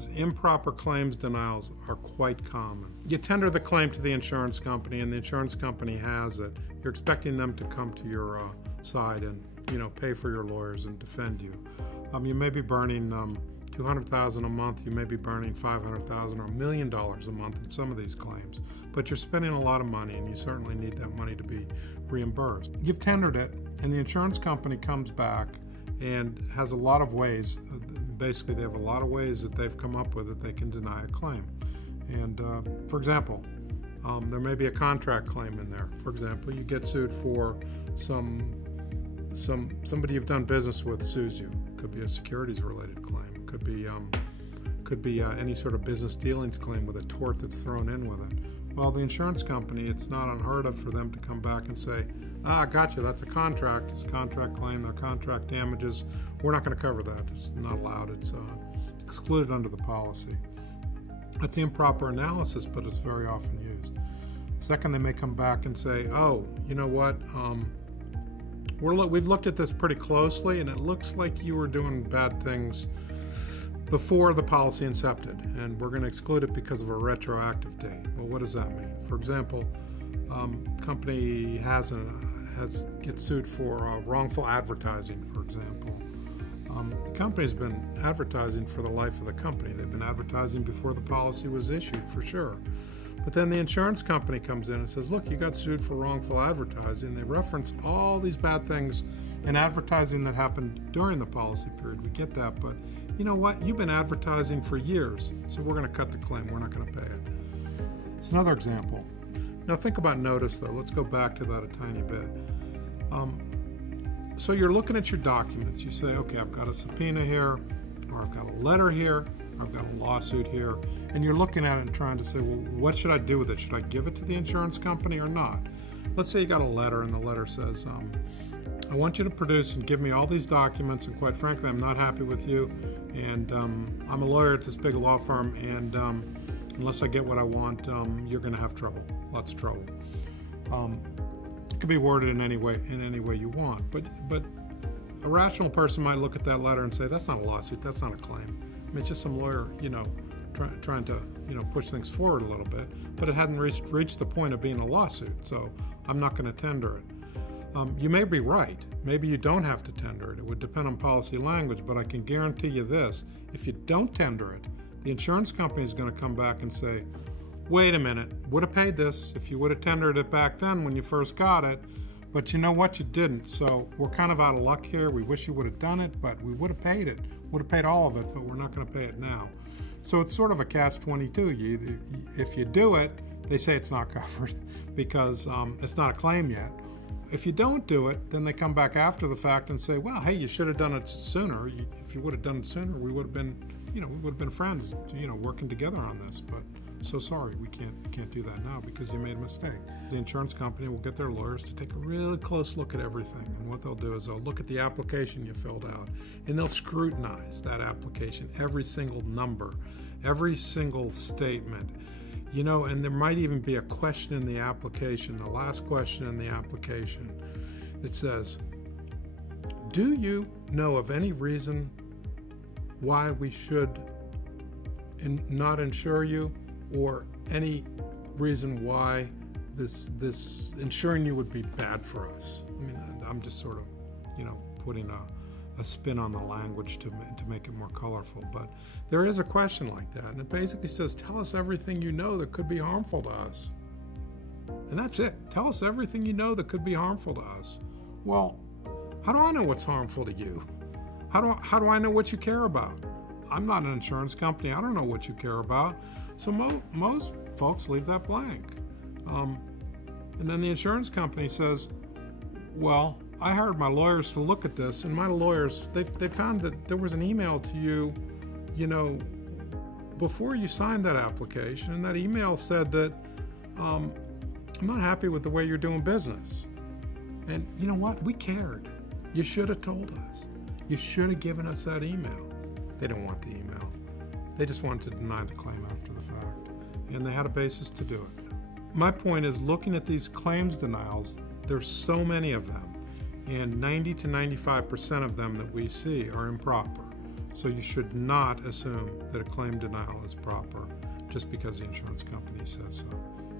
is improper claims denials are quite common. You tender the claim to the insurance company and the insurance company has it. You're expecting them to come to your side and pay for your lawyers and defend you. You may be burning $200,000 a month, you may be burning $500,000 or $1 million a month in some of these claims, but you're spending a lot of money and you certainly need that money to be reimbursed. You've tendered it and the insurance company comes back and has a lot of ways, basically they have a lot of ways that they've come up with that they can deny a claim. And for example, there may be a contract claim in there. For example, you get sued for somebody you've done business with sues you. Could be a securities related claim. Could be any sort of business dealings claim with a tort that's thrown in with it. Well, the insurance company, it's not unheard of for them to come back and say, gotcha, that's a contract. It's a contract claim. They're contract damages. We're not going to cover that. It's not allowed. It's excluded under the policy. That's the improper analysis, but it's very often used. Second, they may come back and say, oh, you know what? We've looked at this pretty closely, and it looks like you were doing bad things before the policy incepted, and we're going to exclude it because of a retroactive date. Well, what does that mean? For example, company gets sued for wrongful advertising, for example. The company's been advertising for the life of the company. They've been advertising before the policy was issued, for sure. But then the insurance company comes in and says, look, you got sued for wrongful advertising. They reference all these bad things in advertising that happened during the policy period. We get that, but you know what? You've been advertising for years, so we're going to cut the claim. We're not going to pay it. It's another example. Now think about notice, though. Let's go back to that a tiny bit. So you're looking at your documents. You say, okay, I've got a subpoena here, or I've got a letter here, or I've got a lawsuit here, and you're looking at it and trying to say, well, what should I do with it? Should I give it to the insurance company or not? Let's say you got a letter, and the letter says, I want you to produce and give me all these documents, and quite frankly, I'm not happy with you, and I'm a lawyer at this big law firm, and unless I get what I want, you're going to have trouble, lots of trouble. It can be worded in any way you want, but a rational person might look at that letter and say, that's not a lawsuit, that's not a claim. I mean, it's just some lawyer, trying to, push things forward a little bit, but it hadn't reached the point of being a lawsuit, so I'm not going to tender it. You may be right. Maybe you don't have to tender it. It would depend on policy language, but I can guarantee you this. If you don't tender it, the insurance company is going to come back and say, wait a minute, would have paid this if you would have tendered it back then when you first got it, but you know what, you didn't. So we're kind of out of luck here. We wish you would have done it, but we would have paid it. Would have paid all of it, but we're not going to pay it now. So it's sort of a catch-22. If you do it, they say it's not covered because it's not a claim yet. If you don't do it, then they come back after the fact and say, well, hey, you should have done it sooner. If you would have done it sooner, we would have been, we would have been friends, working together on this. But so sorry, we can't do that now because you made a mistake. The insurance company will get their lawyers to take a really close look at everything. And what they'll do is they'll look at the application you filled out, and they'll scrutinize that application, every single number, every single statement. And there might even be a question in the application, the last question in the application, that says, do you know of any reason why we should not insure you, or any reason why this insuring you would be bad for us? I mean, I'm just sort of, putting a spin on the language to make it more colorful, but there is a question like that, and it basically says, tell us everything you know that could be harmful to us. And that's it. Tell us everything you know that could be harmful to us. Well, how do I know what's harmful to you? How do I know what you care about? I'm not an insurance company. I don't know what you care about. So most folks leave that blank. And then the insurance company says, well, I hired my lawyers to look at this, and my lawyers, they found that there was an email to you, before you signed that application, and that email said that, I'm not happy with the way you're doing business. And you know what? We cared. You should have told us. You should have given us that email. They didn't want the email. They just wanted to deny the claim after the fact. And they had a basis to do it. My point is, looking at these claims denials, there's so many of them. And 90 to 95% of them that we see are improper. So you should not assume that a claim denial is proper just because the insurance company says so.